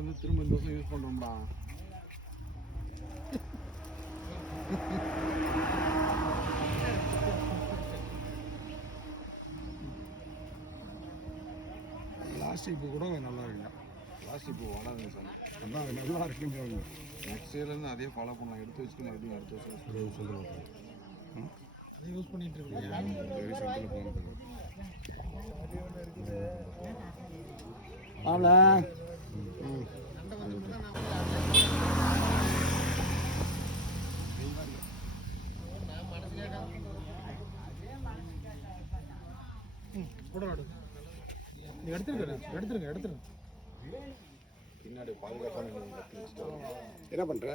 வந்து திரும்ப இந்த வருஷம் யூஸ் பண்ணுறோம்டா பிளாஸ்டிக் பூ கூட நல்லா இருக்குங்க. பிளாஸ்டிக் பூ வராதுங்க சார். அதான் நல்லா இருக்குங்க நெக்ஸ்ட் இயர்லேருந்து அதே ஃபாலோ பண்ணலாம். எடுத்து வச்சுட்டு மறுபடியும் அடுத்த வருஷம் யூஸ் பண்ணிட்டு இருக்கீங்க ஆமாம் ம் எடுத்துருங்க எடுத்துருங்க பின்னாடி பாதுகாப்பாக என்ன பண்ற?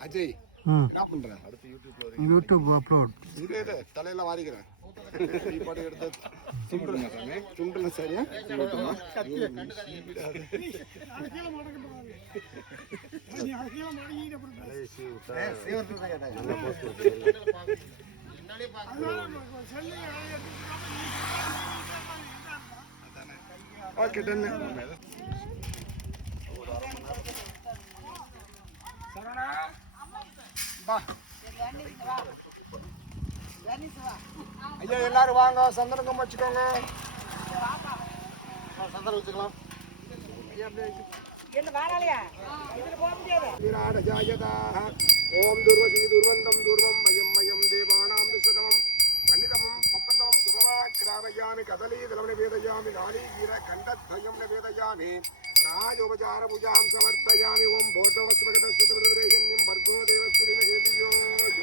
அஜய் என்ன பண்ற? அடுத்து யூடியூப்ல யூடியூப் அப்லோட் தலையெல்லாம் வாரிக்கிறேன். நீ பாட்டு எடுத்து சாமி. ஓகே டன்னு ஐயா எல்லாரும் வாங்க. சந்தனம் வச்சுக்கோங்க. சந்தனம் வச்சுக்கலாம். ஓம் துர்வசி துர்வந்தம் துர்வம் மயம் மயம் தேவானாம் துஷதமம். கணிதமம் பப்பதமம் துபவா கிராமயாமி கதலி தலவன வேதயாமி நாளி வீர கண்டத்வயம் வேதயாமி. ராஜோபசார பூஜாம் சமர்ப்பயாமி ஓம் போட்டோமஸ்மகத சிதபிரதரேயன்யம் வர்கோ தேவஸ்துலின ஹேதியோ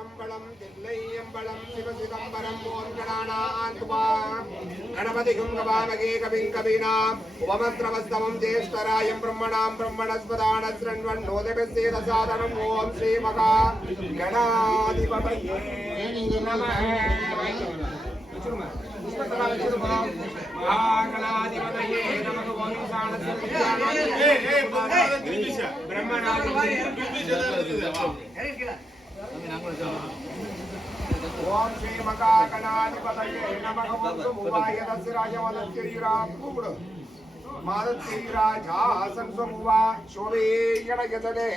மலையானே போற்றி போற்றி திருச்சிற்ற திருச்சிற்றம்பலம் தில்லையம்பலம் சிவசிதம்பரம் ஓம் கணானாத்வா கணபதி குங்கபாமகே கவிங் கவீனாம் உபமத்ரவஸ்தவம் ஜேஷ்டராயம் பிரம்மணாம் பிரம்மணஸ்பதான ஸ்ரண்வன் நோதபசேத சாதனம் ஓம் ஸ்ரீ மகா கணாதிபதையே நமः மகாகணாதிபதையே நமக ஓம் ஓம் ஸ்ரீ மகாகணாதிபதையே நமக ஓம் சுமுவாய தஸ்ராய வதத்திரா கூப்பிடு மாதத்திராஜா சன்சமுவா சோவேயன யதனே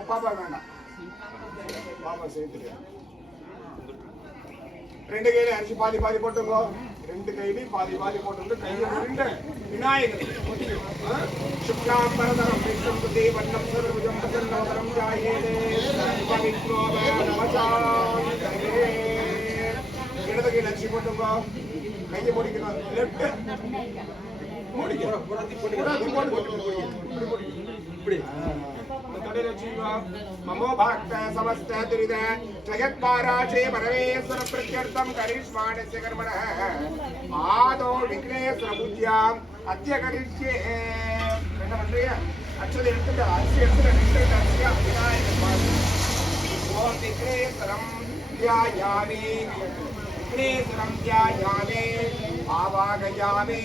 பாப்பா வேண்டாம் பாப்பா சேர்த்துறியா ரெண்டு கையில அரிசி பாதி பாதி போட்டுங்கோ ரெண்டு கையிலையும் பாதி பாதி போட்டு கையை ரெண்டு விநாயகர் ஆ? சுக்லாம் பரதரம் விஷ்ணம் சுதே வண்ணம் சர்வஜம் பிரசன்னவதரம் ஜாயேதே பவித்ரோத நமசாந்தரே இடது கையில அரிசி போட்டுங்கோ கையை முடிக்கணும் லெஃப்ட் முடிக்கணும் இப்படி ममो भक्त समस्त दुरिद जगत्पाराशे परमेश्वर प्रत्यर्थं करिष्माणस्य कर्मणः आदौ विघ्नेश्वर पूज्याम् अद्य करिष्ये என்ன பண்றீங்க அச்சதை எடுத்துட்டு அரிசி எடுத்துட்டு ரெண்டு அரிசியா விநாயகர் ஓம் விக்னேஸ்வரம் தியாயாமி अग्नेश्वरं ध्यायामे आवागयामे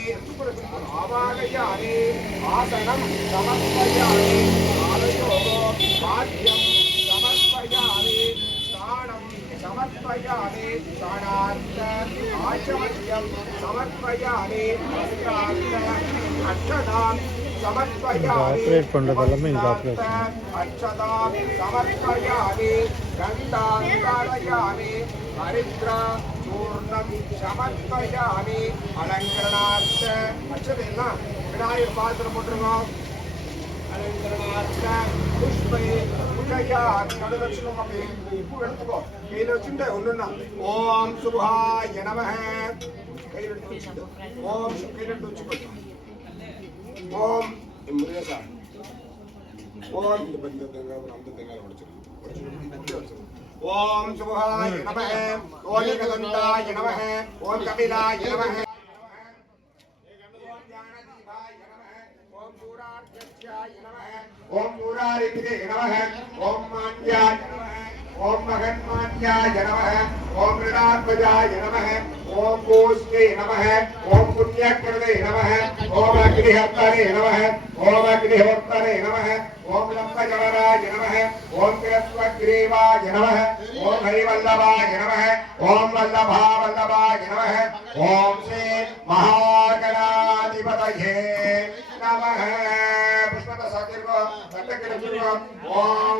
आवागयामे आसनं समर्पयामि कालयोगो पाठ्यं समर्पयामि स्थानं समर्पयामि स्थानार्थ आचमत्यं समर्पयामि अक्षदां కార్పొరేట్ పండుగల ఇంకా సమర్పయామి గంధాంతరయామి హరిద్రా அச்சதாமி சமர்ப்பயாமி கண்டாங்காரயாமி ஹரித்ரா பூர்ணம் சமர்ப்பயாமி அலங்கரணார்த்த அச்சதெல்லாம் விநாயகர் பாத்திரம் போட்டுருக்கோம் அலங்கரணார்த்த புஷ்பை பூஜையா நடுலட்சணம் அப்படி பூ எடுத்துக்கோ கையில வச்சுட்டு ஒண்ணுன்னா ஓம் சுபாய நமஹ கையில எடுத்து வச்சுட்டு ஓம் சு- கையில எடுத்து வச்சுக்கோ ஓம் முருகேசா ஓம் இந்த பந்த தேங்காய் ஒரு அந்த தேங்காய் உடைச்சிருக்கோம் ஓம் சுபாய நமஹ ஓம் ஏகதந்தாய நமஹ ஓம் கபிலாய நமஹ ஓம் சூரார்த்தியாய நமஹ ஓம் சூராரிபிதே நமஹ ஓம் மான்யாய நமஹ ஓம் மகன்மான்யாய நமஹ ஓம் ரிணாத்மஜாய நமஹ ஓம் பூஷ்ணே நமஹ ஓம் புண்ணியக்கிருதே நமஹ ஓம் அக்னிஹோத்தரே நமஹ ஓம் அக்னிஹோத்தரே நமஹ ओम लंबजनराय नमः ओम तिरस्वग्रीवाय नमः ओम हरिवल्लभाय नमः ओम वल्लभावल्लभाय नमः ओम श्री महागणाधिपतये नमः पुष्पत साकिर को सत्यकिर को ओम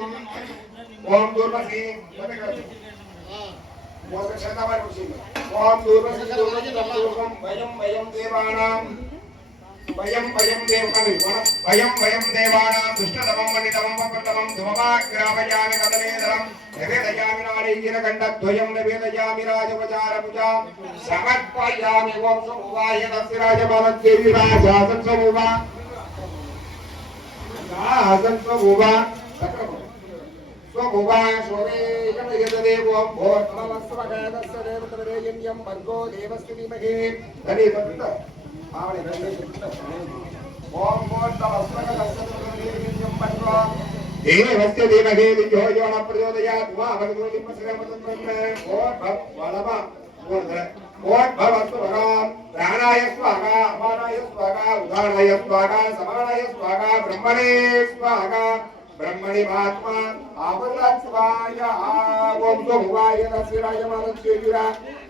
ओम दुर्मसी मोक्ष क्षमा पर ओम दुर्मसी दुर्मसी नमः वयम वयम देवानां वयं वयं देवकवि वयं वयं देवानां दुष्टतमं, वनितमं पप्रतमं धुममाग्रापयामि कदमेदरं निवेदयामि नारीकिरखण्डद्वयं निवेदयामि राजोपचारपूजां समर्पयामि ॐ समुवाय तस्य राजमानद्देवी राजासन् समुवा राजन् समुवा स्वमुवा शोरेकटयतदेवं भोर्भवस्वगादस्य देवतरे यं भर्गो देवस्तु विमहे धनिपत्त మామిడి రెండు ఓం కోట్ల వస్త్రగల పట్టుకో ఏన వస్తే దేవహే దియో యోన ప్రచోదయాత్ వా భగవతి పశ్రమతం బ్రహ్మ ఓట్ భవ వలవ ఓర్ధ ఓం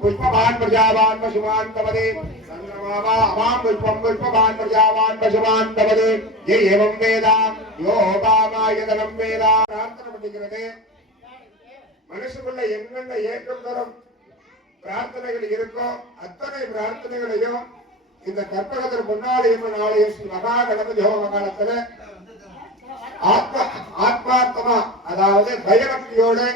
पुष्पवान् प्रजावान् पशुमान् तवदे चन्द्रमावा अवां पुष्पं पुष्पवान् प्रजावान् पशुमान् तवदे ये एवं वेदा யோகாமாயதனம் வேதா பிரார்த்தனை பண்ணிக்கிறது மனுஷனுக்குள்ள என்னென்ன ஏக்கம் தரும் பிரார்த்தனைகள் இருக்கோ அத்தனை பிரார்த்தனைகளையும் இந்த கற்பகத்தில் முன்னாடி ஆலயம் ஸ்ரீ மகா கணபதி ஹோம காலத்துல ஆத்மா ஆத்மார்த்தமா அதாவது பயபக்தியோடு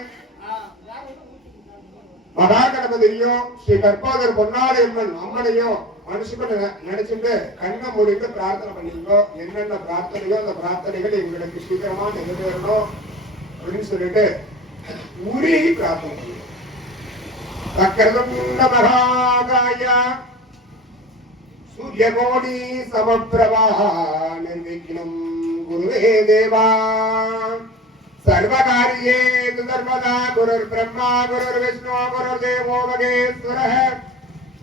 மகா கணபதியும் ஸ்ரீ கற்பகர் பொன்னாடி அம்மன் அம்மனையும் மனுஷன் நினைச்சிட்டு கண்ணை மூடிட்டு பிரார்த்தனை பண்ணிக்கோ. என்னென்ன பிரார்த்தனையோ அந்த பிரார்த்தனைகள் எங்களுக்கு சீக்கிரமா நிறைவேறணும் அப்படின்னு சொல்லிட்டு உருகி பிரார்த்தனை பண்ணுங்க வக்கரதுண்ட மகாகாய சூரியகோடி சமப்பிரபா நிர்விக்னம் குருவே தேவா. सर्वकार्ये तु सर्वदा गुरुर्ब्रह्मा, गुरुर्विष्णु, गुरुर्देवो महेश्वरः।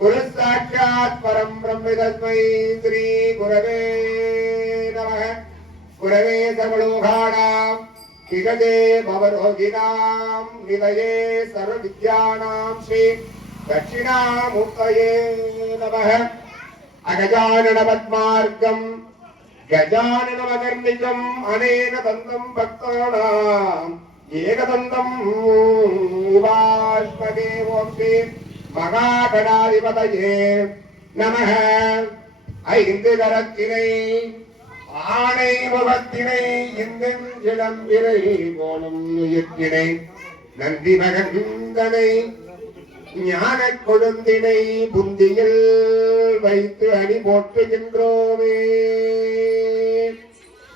गुरुः साक्षात् परं ब्रह्म तस्मै श्रीगुरवे नमः। गुरवे समलोघाणां विगते भवरोगिणां, निलये सर्वविद्यानां श्री दक्षिणामुक्तये नमः। अगजाननपद्मार्गम् கஜானனமகர்ணிகம் அநேக தந்தம் பக்தானாம். ஏகதந்தம் உபாஸ்மகே ஓம் ஸ்ரீ மகாகணாதிபதயே நமः ஐந்து கரத்தினை ஆணை முகத்தினை இந்தின் இளம்பிரை போலும் இயற்றினை நந்தி மகந்தனை ஞான கொழுந்தினை புந்தியில் வைத்து அணி போற்றுகின்றோமே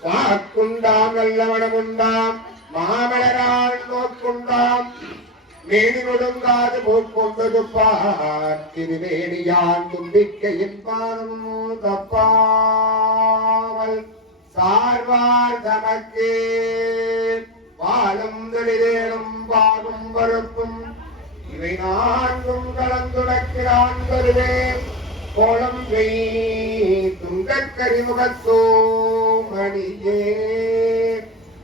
வாக்குண்டாம் நல்லவனமுண்டாம் மாமலரால் நோக்குண்டாம் மேனி நொடுங்காது போக்கொண்டது பார்த்திருவேணியான் தும்பிக்கையின் பாதம் தப்பாமல் சார்வார் தமக்கு. பாலும் தெளிதேனும் பாகும் பருப்பும் இவை நான்கும் கலந்துடக்கிறான் வருவேன் கோலம் துங்கக்கரிமுகத்தோ மணியே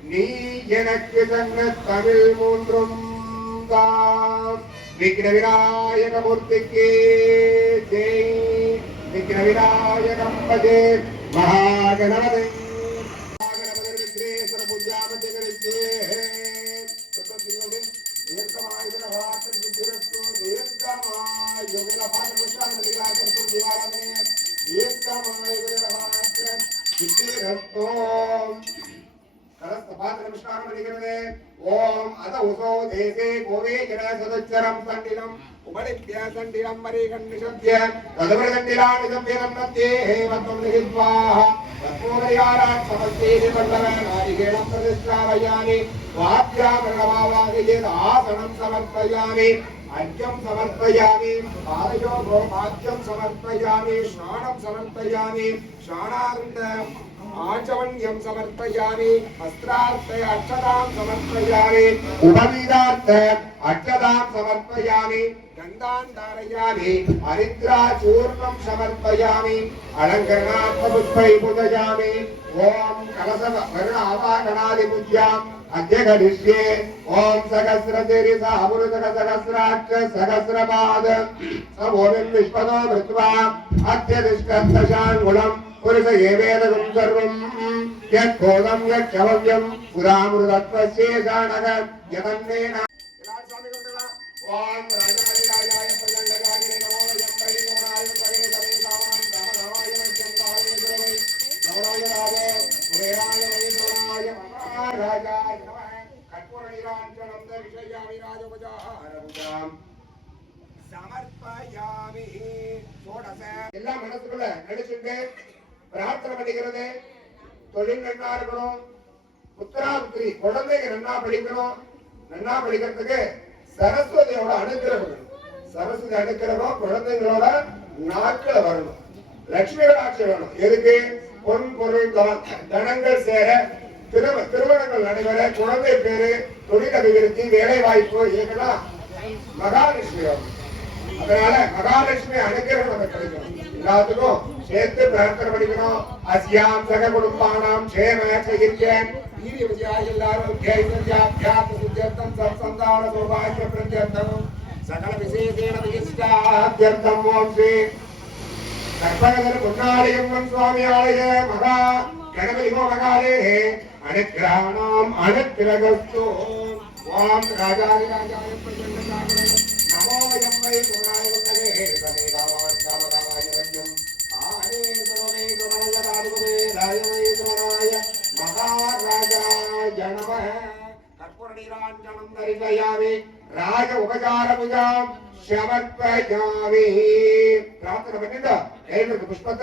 நீ எனக்கு தன்ன தமிழ் மூன்றும் தாம் விக்ன விநாயக மூர்த்திக்கு ஜெய் விக்ன விநாயகம் பஜே மகாகணபதி மகாகணபதி விக்னேஸ்வர பாட்டு ஓம் அத உசோ தேசே கோவே ஜன சதுச்சரம் சண்டிலம். உபரித்ய சண்டிலம் மரீகன் நிஷத்ய. ததுபிரதண்டிலானி சம்யதம் மத்தியே ஹேமந்தம் நிகித்வாஹ தத்மோதயாராட் சமஸ்தேதி பல்லவ நாரிகேணம் பிரதிஷ்டாவயாமி ஆசனம் சமர்ப்பயாமி. அர்க்கம் சமர்ப்பயாமி பாலயோ கோபாக்கியம் சமர்ப்பயாமி ஸ்நானம் சமர்ப்பயாமி ஸ்நானார்ந்த ஆச்சவண்யம் சமர்ப்பயாமி வஸ்திரார்த்த அக்ஷதாம் சமர்ப்பயாமி உபவீதார்த்த அக்ஷதாம் சமர்ப்பயாமி கந்தான் தாரயாமி அரித்ரா சூர்ணம் சமர்ப்பயாமி அலங்கரணாத்மபுஷ்பை பூஜயாமி ஓம் கலச అధ్యఘటిష్యే ఓం సహస్రతిరిస అమృతక సహస్రాక్ష సహస్రపాద సమోమిం విశ్వతో మృత్వా అత్యతిష్కర్దశాంగుళం పురుష ఏవేదం సర్వం యత్కోదం యక్షవ్యం పురామృతత్వశేషాణగ యతన్నేన ఓం రాజాయ ప్రదండకాయ నమో జంబై గుణాయ సరే సరే సామాన్ రామ రామాయ జంబాయ గురవై నమరాయ రాజ పురేరాయ எல்லாம் மனசுக்குள்ள நடிச்சுட்டு பிரார்த்தனை பண்ணிக்கிறது. தொழில் நன்னா இருக்கணும். புத்திரா புத்திரி குழந்தைங்க நன்னா படிக்கணும். நன்னா படிக்கிறதுக்கு சரஸ்வதியோட அனுகிரகம் சரஸ்வதி அனுகிரகம் குழந்தைங்களோட நாட்கள் வரணும். லட்சுமியோட ஆட்சி வேணும். எதுக்கு? பொன் பொருள் தான். தனங்கள் சேர திருமணங்கள் நடைபெற குழந்தை பேரு தொழில் அபிவிருத்தி வேலை வாய்ப்பு இதெல்லாம் மகாலட்சுமி அதனால மகாலட்சுமி அனுகிரகம் நமக்கு கிடைக்கும். எல்லாத்துக்கும் சேர்த்து பிரார்த்தனை படிக்கணும் அசியாம் சக குடும்பானாம் க்ஷேம சகித்யன் வீரிய எல்லாரும் சௌபாகிய சகல விசேஷேன விசிஷ்டாத்யர்த்தம் ஓம் ஸ்ரீ. சுவாமி ஆலய மகா கணபதி மகாலே అనుగ్రహణం అనుగ్రహస్తు ఓం రాజాది రాజాయ నమో వయం వై గుణాయ వందనే సనే రామాన్ రామ రామాయ రమ్యం ఆనే సర్వమే గుణాయ రాఘవే రాజమయ స్మరాయ మహారాజాయ నమ కర్పూర నీరాంజనం ధరితయామి రాజ ఉపచారముజాం ಸಮರ್ಪಯಾಮಿ ಪ್ರಾರ್ಥನೆ ಬಂದಿದ್ದ ಎರಡು ಪುಷ್ಪದ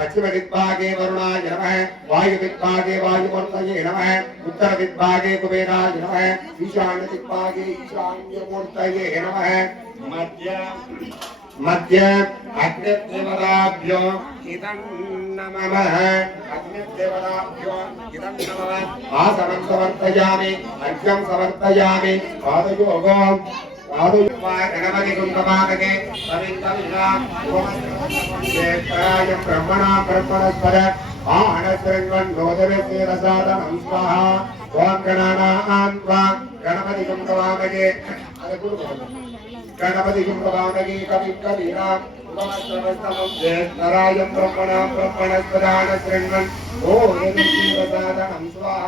पश्चिम दिग्भागे वरुणाय नमः वायु दिग्भागे वायुमूर्तये नमः उत्तर दिग्भागे कुबेराय नमः ईशान्य दिग्भागे ईशान्यमूर्तये नमः। मध्य मध्य अग्निदेवताभ्यो इदं नमः। अग्निदेवताभ्यो इदं नमः। आसनं समर्पयामि अर्घ्यं समर्पयामि पादयोगो గణపతి కుంభమాతకే బ్రహ్మణ బ్రహ్మణస్పర ఆహణశృణ్వన్నోదరసాదనం స్వాహ. ఓం గణానాన్ వా గణపతి కుంభమాతకే గణపతి కుంభమాతకే కవి కవిరా జ్యేష్ఠరాజం బ్రహ్మణ బ్రహ్మణస్పదాన శృణ్వన్ ఓ రసాదనం స్వాహ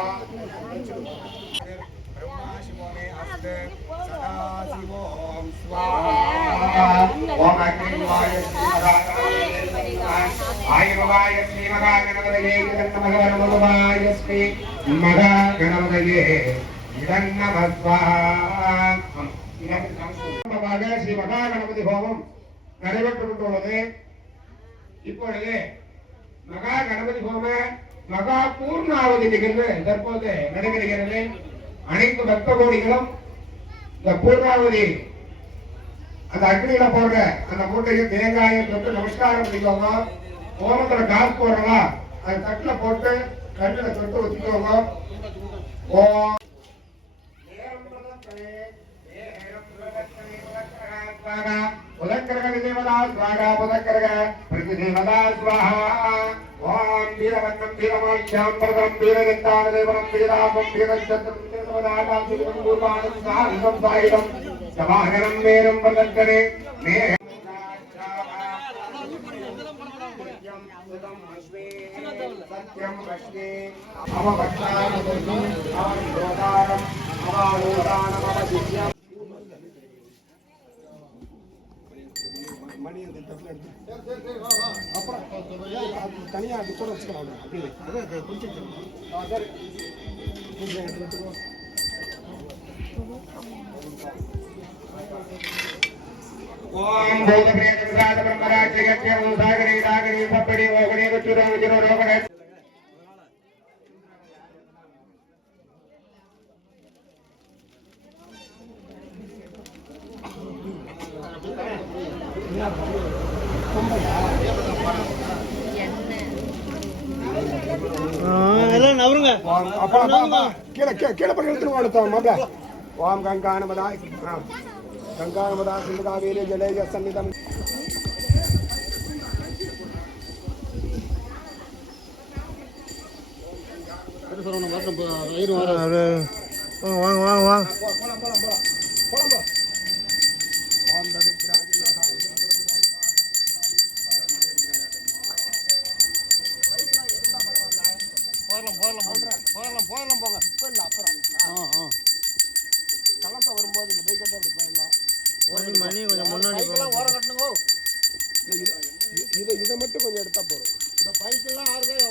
బ్రహ్మాశివమే అస్తే சிவோம் ஓம் அக்னிவாய ஆயுர்வாய ஸ்ரீ மகா கணபதையே இதன்னமக நமதவாய ஸ்ரீ மகா கணபதையே இதன்னமஸ்வாகம் ஸ்ரீ மகா கணபதி ஹோமம் நடைபெறுகிறது. அனைத்து பக்த கோடிகளும் இந்த பூர்ணாவதி அந்த அக்னியில போடுற அந்த மூட்டையும் தேங்காயும் தொட்டு நமஸ்காரம் பண்ணிக்கோங்க. ஓமத்துல காசு போடுறவா அது தட்டுல போட்டு கண்ணுல தொட்டு வச்சுக்கோங்க. ஓ స్వాహ. ఉదక్కరగ దేవదా స్వాహ ఉదక్కరగ ప్రతి దేవదా స్వాహ. ఓం వీరవత్తం వీరమాఖ్యాం ప్రదం వీరగత్తాన దేవరం వీరాపం వీరచత్రం దేవదాటాం సుఖం పూర్వాణం సాహసం அப்புறம் தனியாக அது கூட வச்சுக்கலாம் அப்படியே ஓம் பிரசாத சாகரி சாகரி சப்படி ஓகடி குச்சுரோ விஜுரோ ரோகடே எல்லாம் நவருங்க ஓம் அப்பா அப்பா அப்பா கீழே கீழே வாடுத்தோம் மாப்பிள ஓம் சிந்தகாவேரி சன்னிதம் அப்படியே வாங்க வாங்க வாங்க வாங்க போலாம் போலாம் போலாம் போலாம் போகிறோம் போதும் இந்த பைக்கெல்லாம் ஆறுதே ஓரம்